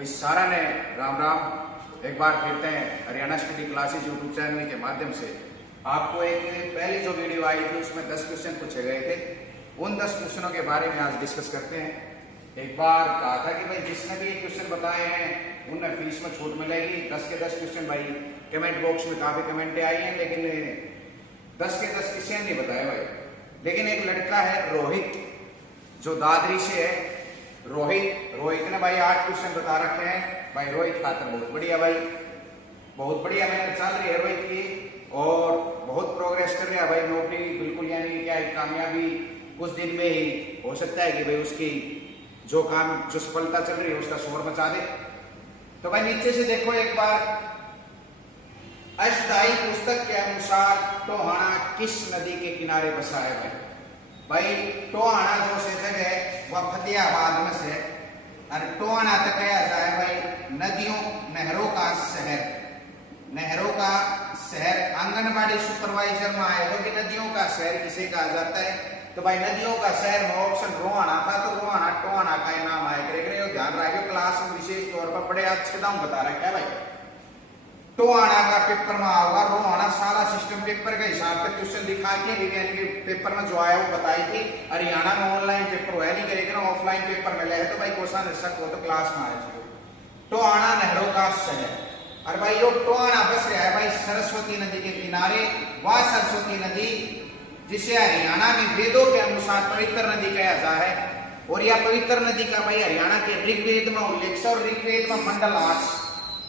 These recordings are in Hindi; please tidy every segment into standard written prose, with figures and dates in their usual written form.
भाई सारा ने राम राम। एक बार फिरते हैं Haryana study classes YouTube channel के माध्यम से। आपको एक पहली जो वीडियो आई थी उसमें 10 क्वेश्चन पूछे गए थे। उन 10 क्वेश्चनों के बारे में आज डिस्कस करते हैं। एक बार कहा था कि भाई जिसने भी ये क्वेश्चन बताए हैं उन्हें फीस में छूट मिलेगी। 10 के 10 क्वेश्चन भाई कमेंट बॉक्स में काफी कमेंटें आई हैं, लेकिन 10 के 10 किसी ने नहीं बताया भाई। लेकिन एक लड़का है रोहित जो दादरी से है। रोहित ने भाई 8 क्वेश्चन बता रखे हैं। भाई रोहित खातर बहुत बढ़िया भाई, बहुत बढ़िया मेहनत चल रही है रोहित की और बहुत प्रोग्रेस कर रहा है भाई। नौकरी बिल्कुल यानी क्या है, कामयाबी कुछ दिन में ही हो सकता है कि भाई उसकी जो सफलता चल रही है उसका शोर मचा दे। तो भाई नीचे से देखो एक बार, अष्टदाई पुस्तक के अनुसार टोहाना किस नदी के किनारे बसा है भाई। टोहाना जो से जगह है वह फतेहाबाद में से है और टोहाना तक कहा जाए भाई नदियों नहरों का शहर। नहरों का शहर आंगनबाड़ी सुपरवाइजर में आएगा कि नदियों का शहर किसे कहा जाता है। तो भाई नदियों का शहर में ऑप्शन रोहाना था, तो रोहाना टोहाना का नाम आया करेगा। ध्यान रखिए, क्लास में विशेष तौर पर बड़े अच्छे दाम बता रखा है भाई। टोहाना का पेपर में आएगा रोहाना। सारा सिस्टम पेपर के हिसाब से क्वेश्चन दिखा के विज्ञान के पेपर में जो आया वो बताई थी। हरियाणा में ऑनलाइन पेपर हुआ नहीं करेगा ना, ऑफलाइन पेपर मिले है। तो भाई क्वेश्चन शक हो तो क्लास में आए। टोहाना नहरों का शहर। और भाई यो टोहाना बस रहा है भाई सरस्वती नदी के किनारे। वह सरस्वती नदी जिसे हरियाणा में वेदों के अनुसार पवित्र नदी कहा जाता है। और यह पवित्र नदी का भाई हरियाणा के ऋग्वेद में उल्लेख है। और ऋग्वेद में मंडल 8,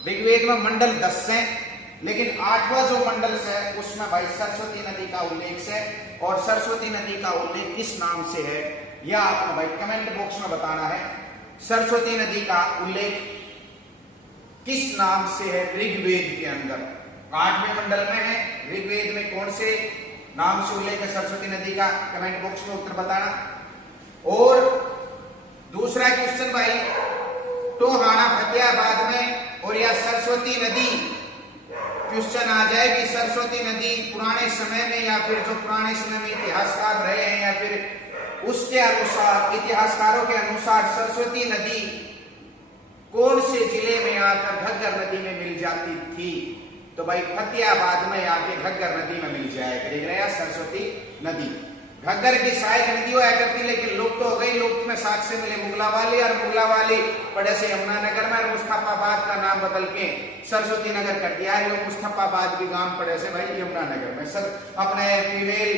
ऋग्वेद में मंडल 10 है, लेकिन 8वां जो मंडल है उसमें भाई सरस्वती नदी का उल्लेख है। और सरस्वती नदी का उल्लेख किस नाम से है यह आपको भाई कमेंट बॉक्स में बताना है। सरस्वती नदी का उल्लेख किस नाम से है ऋग्वेद के अंदर। 8वें मंडल में है, ऋग्वेद में कौन से नाम से उल्लेख है सरस्वती नदी का, कमेंट बॉक्स में उत्तर बताना। और दूसरा क्वेश्चन भाई, टोहाना फतेहाबाद में और या सरस्वती नदी, क्वेश्चन आ जाए कि सरस्वती नदी पुराने समय में या फिर जो पुराने समय में इतिहासकार रहे हैं या फिर उसके अनुसार इतिहासकारों के अनुसार सरस्वती नदी कौन से जिले में आकर घग्गर नदी में मिल जाती थी। तो भाई फतेहाबाद में आके घग्गर नदी में मिल जाएगा सरस्वती नदी। घग्गर की सहायक नदी हुआ करती, लेकिन लुप्त हो गई। लुप्त में साक्ष्य से मिले मुगलावाली, और मुगलावाली पड़े से यमुनानगर में, और मुस्तफाबाद का नाम बदल के सरस्वती नगर कर दिया है। लोग मुस्तफाबाद भी गांव पड़े से भाई यमुनानगर में सब अपने फीमेल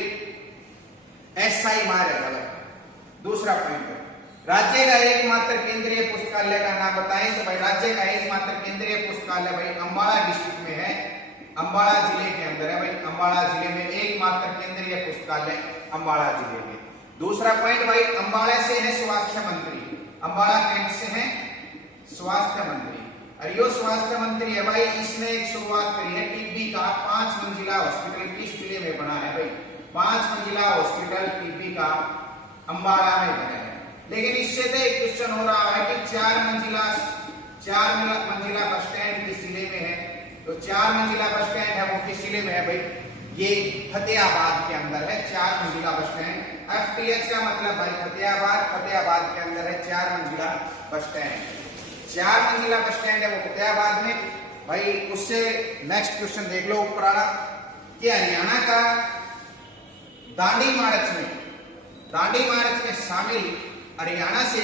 एसआई मारे गलत। दूसरा पॉइंट, राज्य का एकमात्र केंद्रीय पुस्तकालय का नाम बताएं। तो भाई राज्य का एकमात्र केंद्रीय पुस्तकालय भाई अम्बाड़ा डिस्ट्रिक्ट में है, अम्बाड़ा जिले के अंदर है भाई। अम्बाड़ा जिले में एकमात्र केंद्रीय पुस्तकालय अम्बाड़ा जिले में। दूसरा पॉइंट भाई, अम्बाड़ा से है स्वास्थ्य मंत्री। अम्बाड़ा कैंट से है स्वास्थ्य मंत्री। और यो स्वास्थ्य मंत्री है भाई, इसने एक शुरुआत करी है टीबी का 5 मंजिला हॉस्पिटल किस जिले में बना है भाई। 5 मंजिला हॉस्पिटल टीबी का अम्बाड़ा में बना है। लेकिन इससे तो एक क्वेश्चन हो रहा है कि 4 मंजिला बस स्टैंड किस जिले में है। तो 4 मंजिला बस स्टैंड है वो किस जिले में है भाई, ये फतेहाबाद के अंदर है। 4 मंजिला बस स्टैंड, एफटीएच का मतलब भाई फतेहाबाद, फतेहाबाद के अंदर है 4 मंजिला बस स्टैंड। 4 मंजिला बस स्टैंड है वो फतेहाबाद में भाई। उससे नेक्स्ट क्वेश्चन देख लो ऊपर वाला कि हरियाणा का दांडी मार्च में शामिल हरियाणा से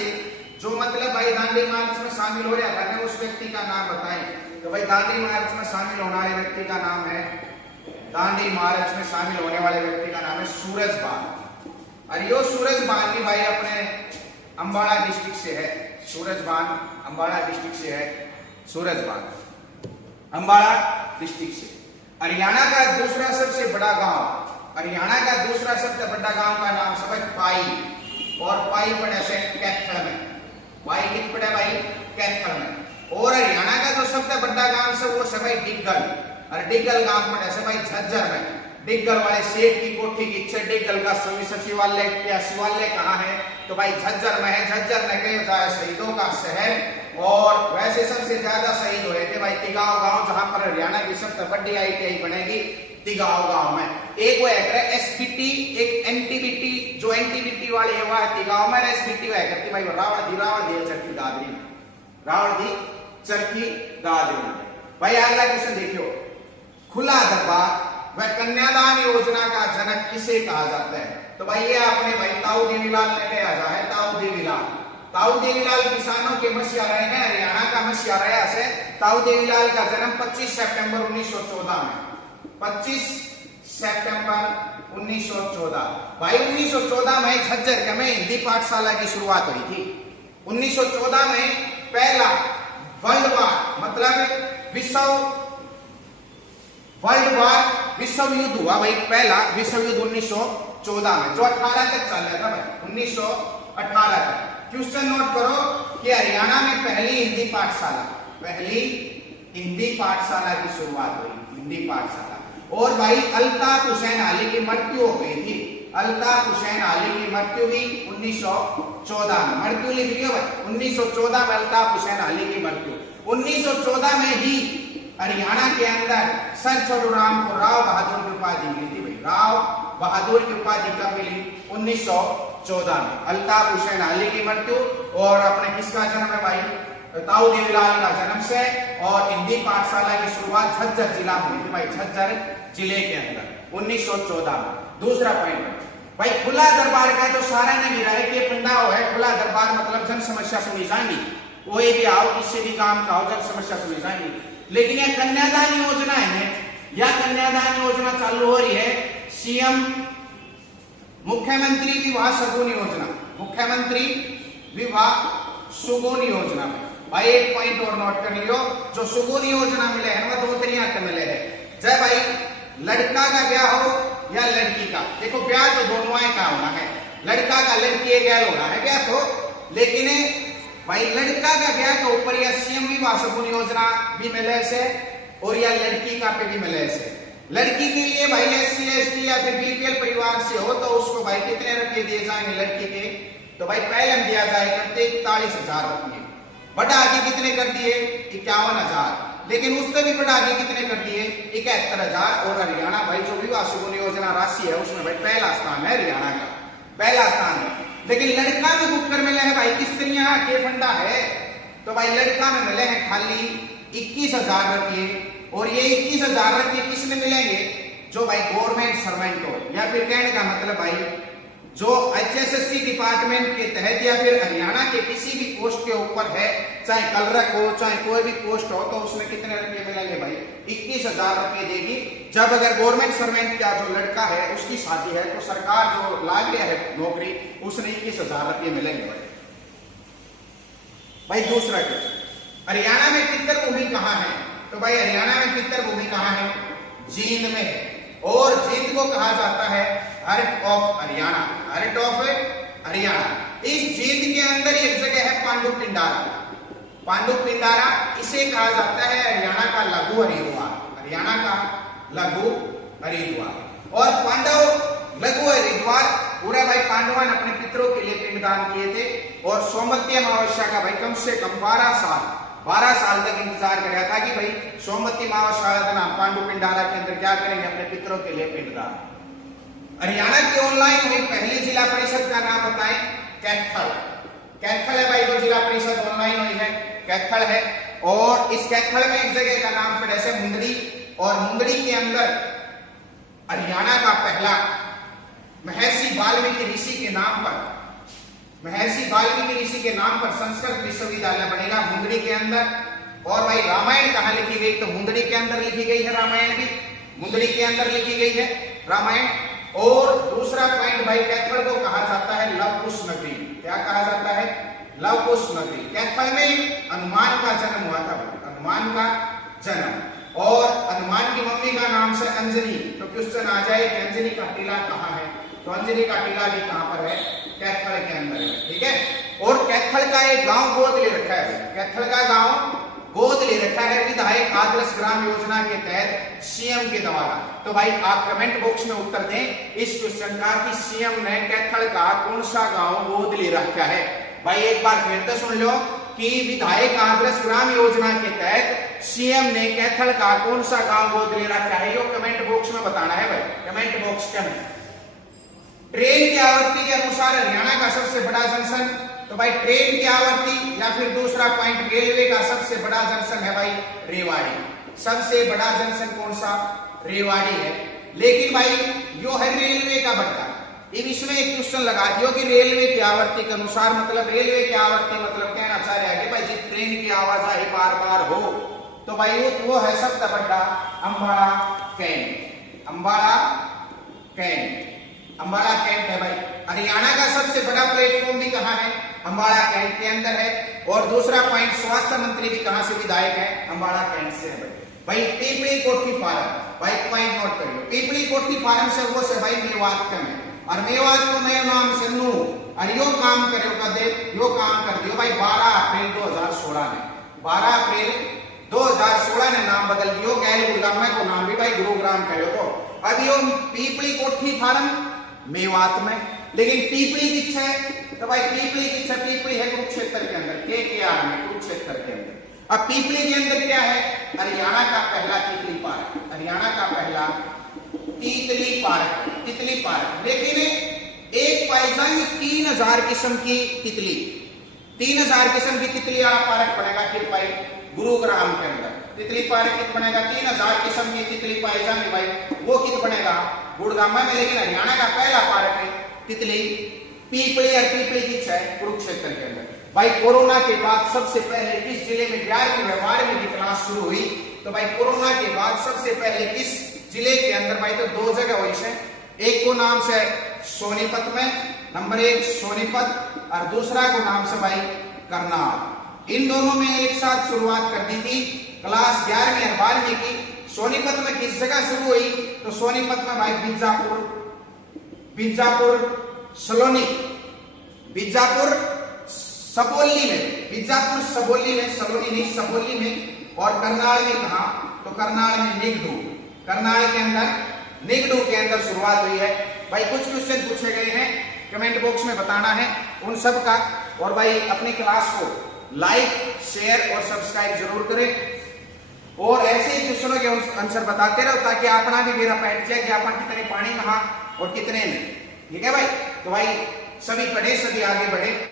जो मतलब भाई दांडी मार्च में शामिल हो रहा है उस व्यक्ति का नाम बताएं। तो भाई दांडी मार्च में शामिल होने वाले व्यक्ति का नाम है, दांडी मार्च में शामिल होने वाले व्यक्ति का नाम है सूरजबान। और यो सूरजबान भी भाई अपने अम्बाड़ा डिस्ट्रिक्ट से है। सूरजबान अम्बाड़ा डिस्ट्रिक्ट से है, सूरजबान अम्बाड़ा डिस्ट्रिक्ट से। हरियाणा का दूसरा सबसे बड़ा गांव, हरियाणा का दूसरा सबसे बड़ा गांव का नाम सब पाई। और पाई पड़े से कैथल में, पाई कित पड़े भाई कैथल में। और हरियाणा का जो सबसे बड़ा गांव से वो सब डिग्गल, और डिग्गल गांव पड़े से भाई झज्जर में। डिग्गल वाले सेठ की कोठी की इच्छा, डिग्गल का सचिवालय या शिवालय कहाँ है तो भाई झज्जर में है। झज्जर में कहे जाए शहीदों का शहर। और वैसे सबसे ज्यादा शहीद हुए थे भाई तिगांव गांव, जहां पर हरियाणा की सबसे बड़ी ITI बनेगी तिगांव गांव में। एक वो है एसबीटी, एक एनटीबीटी। जो एनटीबीटी वाली है वह तिगांव में, एसबीटी वह करती भाई रावण दी चढ़ती दादरी में, रावण दी चरखी दादरी। भाई अगला क्वेश्चन देखियो, खुला दरबार व कन्यादान योजना का जनक किसे कहा जाता है? तो भाई ये आपने भाई ताऊ देवीलाल ने कहा है, ताऊ देवीलाल। ताऊ देवीलाल किसानों के मसीहा रहे हैं, हरियाणा का मसीहा रहा से। ताऊ देवीलाल का जन्म 25 सितंबर 1914 में, 25 सितंबर 1914। भाई 1914 में झज्जर में हिंदी पाठशाला की शुरुआत हुई थी। 1914 में पहला वर्ल्ड वार मतलब विश्व युद्ध हुआ भाई, पहला विश्व युद्ध 1914 में, जो 18 तक चल रहा था भाई, 1918 तक। क्वेश्चन नोट करो कि हरियाणा में पहली हिंदी पाठशाला की शुरुआत हुई, हिंदी पाठशाला। और भाई अल्ताफ हुसैन अली की मृत्यु हो गई थी। अल्ताफ हुसैन अली की मृत्यु भी 1914 में, मृत्यु लिख लियो भाई, 1914 में अल्ताफ हुसैन अली की मृत्यु। 1914 में ही हरियाणा के अंदर सर छोटूराम को राव बहादुर की उपाधि मिली थी भाई। राव बहादुर की उपाधि कब मिली? 1914 में। अल्ताफ हुसैन अली की मृत्यु और अपने किसका जन्म है भाई? ताऊ देवीलाल का जन्म से। और हिंदी पाठशाला की शुरुआत झज्जर जिला में हुई थी भाई, झज्जर जिले के अंदर 1914 में। दूसरा पॉइंट भाई, खुला दरबार का जो सारा ने गिरा है कि पंडा है, खुला दरबार मतलब जन समस्या सुनी जाएंगी, कोई भी आओ किसी भी काम का हो जन समस्या सुनी जाएंगी। लेकिन यह कन्यादान योजना है, यह कन्यादान योजना चालू हो रही है सीएम मुख्यमंत्री विवाह सगुन योजना, मुख्यमंत्री विवाह सुगुन योजना में। भाई एक पॉइंट और नोट कर लियो, जो सुगुन योजना मिले है वो 2 तरीके से मिले है। जब भाई लड़का का ब्याह हो या लड़की का, देखो ब्याह तो दोनों का होना है, लड़का का लड़की गैल होना है ब्याह तो, लेकिन भाई लड़का का ब्याह के ऊपर या सीएम विवाह सगुन योजना भी मिले से, और या लड़की का पे भी मिले से। लड़की के लिए भाई SC ST या फिर BPL परिवार से हो तो उसको भाई कितने रुपये दिए जाएंगे लड़की के? तो भाई पहले में दिया जाएगा 41,000 रुपये, बड़ा आगे कितने कर दिए? 51,000। लेकिन उससे भी बड़ा आगे कितने कर दिए? 71,000। और हरियाणा भाई जो विवाह सुगुन योजना राशि है उसमें भाई पहला स्थान है, हरियाणा का पहला स्थान है। लेकिन लड़का में बुक कर मिले हैं भाई किस्तरियां के फंडा है, तो भाई लड़का में मिले हैं खाली 21,000 रुपये। और ये 21,000 रुपये किसने मिलेंगे? जो भाई गवर्नमेंट सर्वेंट हो, या फिर कहने का मतलब भाई जो HSSC डिपार्टमेंट के तहत या फिर हरियाणा के किसी भी पोस्ट के ऊपर है, चाहे कलरक हो चाहे कोई भी पोस्ट हो, तो उसमें कितने रुपये मिलेंगे भाई? 21,000 रुपये देगी। जब अगर गवर्नमेंट सर्वेंट का जो लड़का है उसकी शादी है तो सरकार जो ला गया है नौकरी, उसने 21,000 रुपये मिलेंगे भाई। भाई दूसरा क्वेश्चन, हरियाणा में पितृभूमि कहाँ है? तो भाई हरियाणा में पितृभूमि कहाँ है? जींद में है। और जींद को कहा जाता है heart of Haryana, heart of Haryana. इस जींद के अंदर एक जगह है पांडु पिंडारा, पांडु पिंडारा इसे कहा जाता है हरियाणा का लघु हरिद्वार, हरियाणा का लघु हरिद्वार। और पांडव लघु हरिद्वार पूरे भाई पांडवा ने अपने पितरों के लिए पिंडदान किए थे। और सोमवती अमावस्या का भाई कम से कम 12 साल तक इंतजार कर रहा था कि भाई सोमवती अमावस्या का नाम पांडु पिंडारा के अंदर क्या करेंगे? अपने पितरों के लिए पिंडदान। हरियाणा की ऑनलाइन हुई पहली जिला परिषद का नाम बताएं? कैथल। कैथल है भाई, जो जिला परिषद ऑनलाइन हुई है कैथल है। और इस कैथल में एक जगह का नाम पड़े से मुंदड़ी, और मुंदड़ी के अंदर हरियाणा का पहला महर्षि वाल्मीकि ऋषि के नाम पर, महर्षि वाल्मीकि ऋषि के नाम पर संस्कृत विश्वविद्यालय बनेगा मुंदड़ी के अंदर। और भाई रामायण कहाँ लिखी गई? तो मुंदड़ी के अंदर लिखी गई है रामायण भी, मुंदड़ी के अंदर लिखी गई है रामायण। और दूसरा पॉइंट भाई कैथल को कहा जाता है लव कुश नगरी। क्या कहा जाता है? लव कुश नगरी। कैथल में हनुमान का जन्म हुआ था भाई, हनुमान का जन्म। और हनुमान की मम्मी का नाम से अंजनी। तो क्वेश्चन आ जाए कि अंजनी का टीला कहाँ है? तो अंजनी का टीला भी कहाँ पर है? कैथल के अंदर है, ठीक है। और कैथल का एक गांव गोद ले रखा है, कैथल का गांव गोद ले रखा है विधायक आदर्श ग्राम योजना के तहत सीएम के द्वारा। तो भाई आप कमेंट बॉक्स में उत्तर दें इस क्वेश्चन का कि सीएम ने कैथल का कौन सा गांव गोद ले रखा है। भाई एक बार फिर तो सुन लो कि विधायक आदर्श ग्राम योजना के तहत सीएम ने कैथल का कौन सा गांव गोद ले रखा है, ये कमेंट बॉक्स में बताना है भाई, कमेंट बॉक्स में। ट्रेन की आवृत्ति के अनुसार हरियाणा का सबसे बड़ा जंक्शन तो भाई ट्रेन की आवर्ती या फिर दूसरा पॉइंट रेलवे का सबसे बड़ा जंक्शन है भाई रेवाड़ी। सबसे बड़ा जंक्शन कौन सा? रेवाड़ी है। लेकिन भाई यो है रेलवे का बट्टा। अब इसमें एक क्वेश्चन लगा दियो कि रेलवे की आवर्ती के अनुसार, मतलब रेलवे की आवर्ती मतलब कहना चाह रहा है कि भाई जी ट्रेन की आवाजाही बार बार हो, तो भाई वो है सबसे बड़ा Ambala Cantt. Ambala Cantt, Ambala Cantt है भाई। हरियाणा का सबसे बड़ा प्लेटफॉर्म भी कहाँ है? अंबाला कैंट के अंदर है। और दूसरा पॉइंट, स्वास्थ्य मंत्री भी कहां से विधायक है? अंबाला कैंट से है भाई। पीपली कोठी फार्म, भाई पॉइंट नोट करियो, पीपली कोठी फार्म से वो से भाई मेवात का में, और मेवात को नया नाम से नू, और यो काम करियो कदे, यो काम कर दियो भाई 12 अप्रैल 2016 में। 12 अप्रैल 2016 ने नाम बदल दियो, गैल गुरुग्राम को नाम भी भाई गुरुग्राम करियो। तो अब यो पीपली कोठी फार्म मेवात में, लेकिन पीपली किछ है? तो भाई पीपली किछ है? पीपली है कुरुक्षेत्र के अंदर, KKR में, कुरुक्षेत्र के अंदर। अब पीपली के अंदर क्या है? हरियाणा का पहला तितली पार्क, हरियाणा का पहला तितली पार्क, तितली पार्क। लेकिन एक पाई जाएंगे 3000 किस्म की तितली, 3000 किस्म की तितली वाला पार्क बनेगा कि भाई गुरुग्राम के अंदर। तितली पार्क कित बनेगा? 3000 किस्म की तितली पाई जाएंगे भाई, वो कित बनेगा? गुड़गांव में। लेकिन हरियाणा का पहला पार्क है तितली पीपली, और पीपली किस है? कुरुक्षेत्र के अंदर। भाई कोरोना के बाद सबसे पहले किस जिले में 11वीं में 12वीं की क्लास शुरू हुई? तो भाई कोरोना के बाद सबसे पहले किस जिले के अंदर? भाई तो 2 जगह हुई है, एक को नाम से सोनीपत में, नंबर 1 सोनीपत, और दूसरा को नाम से भाई करनाल। इन दोनों में एक साथ शुरुआत कर दी थी क्लास 11वीं और 12वीं की। सोनीपत में किस जगह शुरू हुई? तो सोनीपत में भाई बीजापुर, बीजापुर सलोनी, बीजापुर सबोली में, बीजापुर सबोली में, सलोनी नहीं सबोली में। और करनाल में कहा? तो करनाल में निगडू, करनाल के अंदर निगडू के अंदर शुरुआत हुई है। भाई कुछ क्वेश्चन पूछे गए हैं, कमेंट बॉक्स में बताना है उन सब का। और भाई अपनी क्लास को लाइक, शेयर और सब्सक्राइब जरूर करें, और ऐसे ही क्वेश्चनों के आंसर बताते रहो, ताकि अपना भी मेरा पैट चेक कि अपन कितने पानी में और कितने नहीं। ठीक है भाई? तो भाई सभी पढ़े, सभी आगे बढ़े।